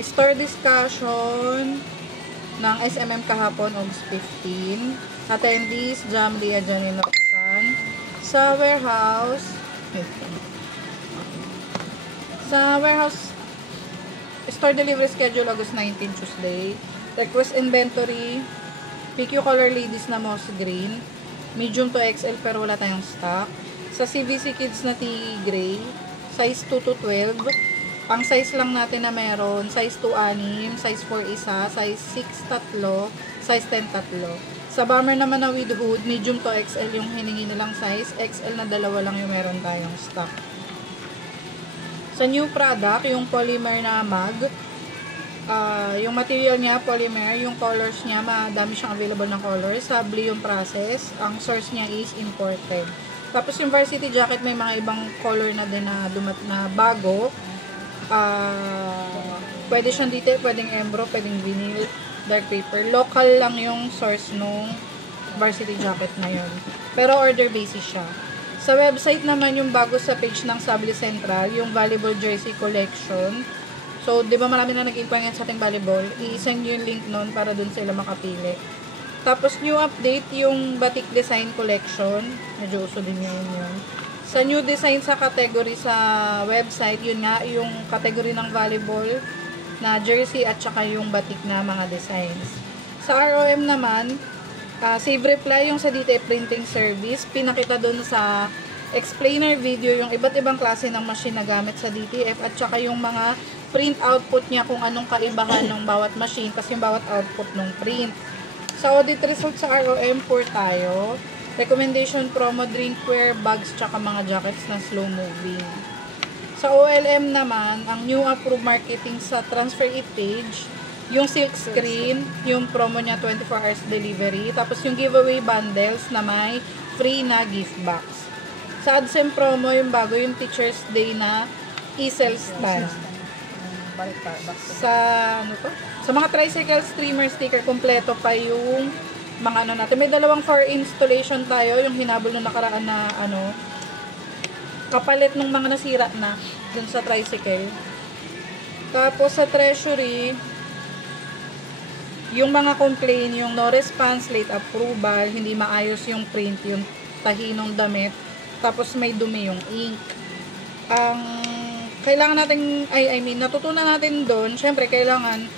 Store discussion ng SMM kahapon, August 15. Attendees, Jamlia, Janine, Roxanne. Sa warehouse, store delivery schedule, August 19, Tuesday. Request inventory, PQ color ladies na moss green. Medium to XL pero wala tayong stock. Sa CVC Kids na tea gray, size 2 to 12. Pang size lang natin na meron, size 2 6, size 4 isa, size 6 tatlo, size 10 tatlo. Sa bomber naman na with hood, medium to XL yung hiningi nilang size, XL na dalawa lang yung meron tayong stock. Sa new product, yung polymer na mag, yung material niya, polymer, yung colors niya, madami siyang available na colors. Sabli yung process, ang source niya is imported. Tapos yung varsity jacket, may mga ibang color na din na bago. Pwede siyang detail, pwedeng embro, pwedeng vinyl, dark paper. Local lang yung source nung varsity jacket na yun. Pero order basis siya. Sa website naman, yung bago sa page ng Sabli Central, yung volleyball jersey collection. So, di ba marami na nag-inquire sa ating volleyball? I-send yung link nun para dun sila makapili. Tapos, new update, yung batik design collection. Medyo uso din yun. Sa new design sa category sa website, yun nga, yung category ng volleyball na jersey at saka yung batik na mga designs. Sa ROM naman, save reply yung sa DTF printing service. Pinakita dun sa explainer video yung iba't ibang klase ng machine na gamit sa DTF at saka yung mga print output niya kung anong kaibahan ng bawat machine kasi yung bawat output ng print. Sa audit result sa ROM, pour tayo. Recommendation promo, drinkware, bags, tsaka mga jackets na slow moving. Sa OLM naman, ang new approved marketing sa transfer e-page, yung silk screen, yung promo niya 24 hours delivery, tapos yung giveaway bundles na may free na gift box. Sa AdSense promo, yung bago yung Teacher's Day na easel stand. Sa mga tricycle streamer sticker, kompleto pa yung mga natin. May dalawang for installation tayo, yung hinabol na nakaraan na kapalit ng mga nasira na dun sa tricycle. Tapos sa treasury, yung mga complaint, yung no response, late approval, hindi maayos yung print, yung tahi ng damit, tapos may dumi yung ink. Kailangan natin, natutunan natin doon, syempre kailangan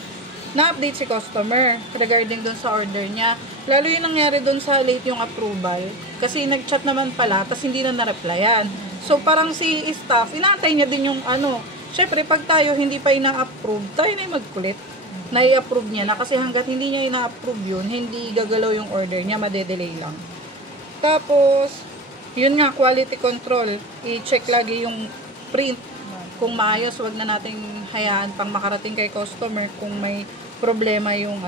na-update si customer regarding doon sa order niya. Lalo yung nangyari doon sa late yung approval, kasi nag-chat naman pala, tapos hindi na na-replyan. So parang si staff, inaantay niya din yung syempre pag tayo hindi pa ina-approve, tayo na yung magkulit. Na-i-approve niya na kasi hanggat hindi niya ina-approve yun, hindi gagalaw yung order niya, madedelay lang. Tapos, yun nga, quality control. I-check lagi yung print. Kung maayos, wag na nating hayaan pang makarating kay customer kung may problema yung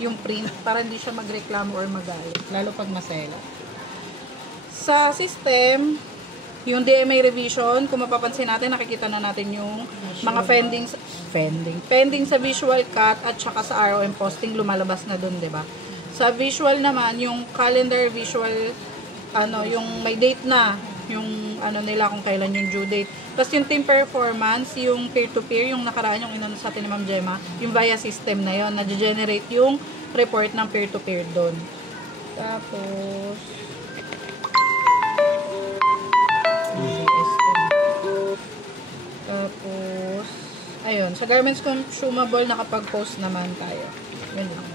yung print para hindi siya magreklamo or magalit, lalo pag masela. Sa system, yung DMA revision, kung mapapansin natin, nakikita na natin yung mga pending sa visual cut at saka sa ROM posting, lumalabas na dun, diba? Sa visual naman, yung calendar visual, yung may date na, yung nila kung kailan yung due date. Tapos yung team performance, yung peer-to-peer, yung nakaraan yung inano sa atin ni Ma'am Gemma, yung via system na yon, na-generate yung report ng peer-to-peer doon. Tapos, ayun, sa garments consumable, nakapag-post naman tayo. Yun lang.